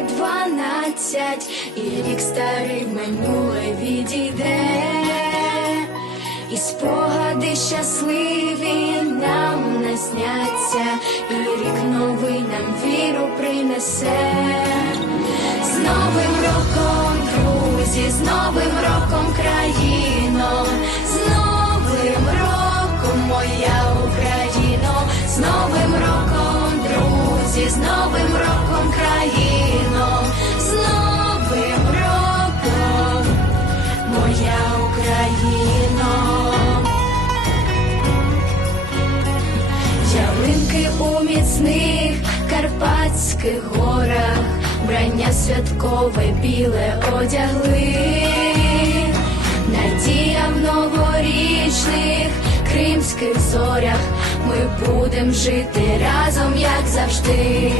дванадцять, і рік старий в минуле відійде, і спогади щасливі нам не сняться, і рік новий нам віру принесе. З Новим роком, друзі, з Новим роком, країно, з Новим роком, країно, з Новим роком, моя Україно. Ялинки у міцних карпатських горах, брання святкове біле одягли, надія в новорічних кримських зорях, ми будем жити разом, як завжди.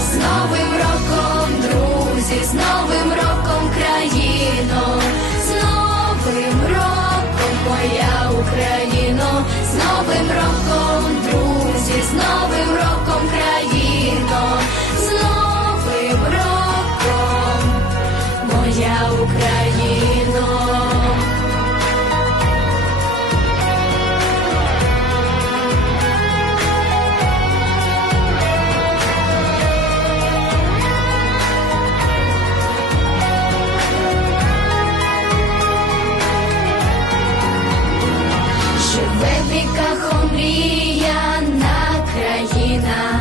З Новим роком, друзі, з Новим роком, країно, з Новим роком, моя Україно, з Новим роком, друзі, з Новим роком, в віках омріяна країна,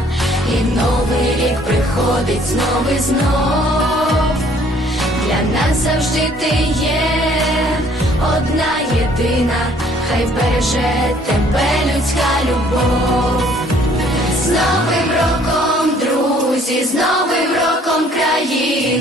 і новий рік приходить знов і знов. Для нас завжди ти є одна єдина, хай береже тебе людська любов. З Новим роком, друзі, з Новим роком, країно,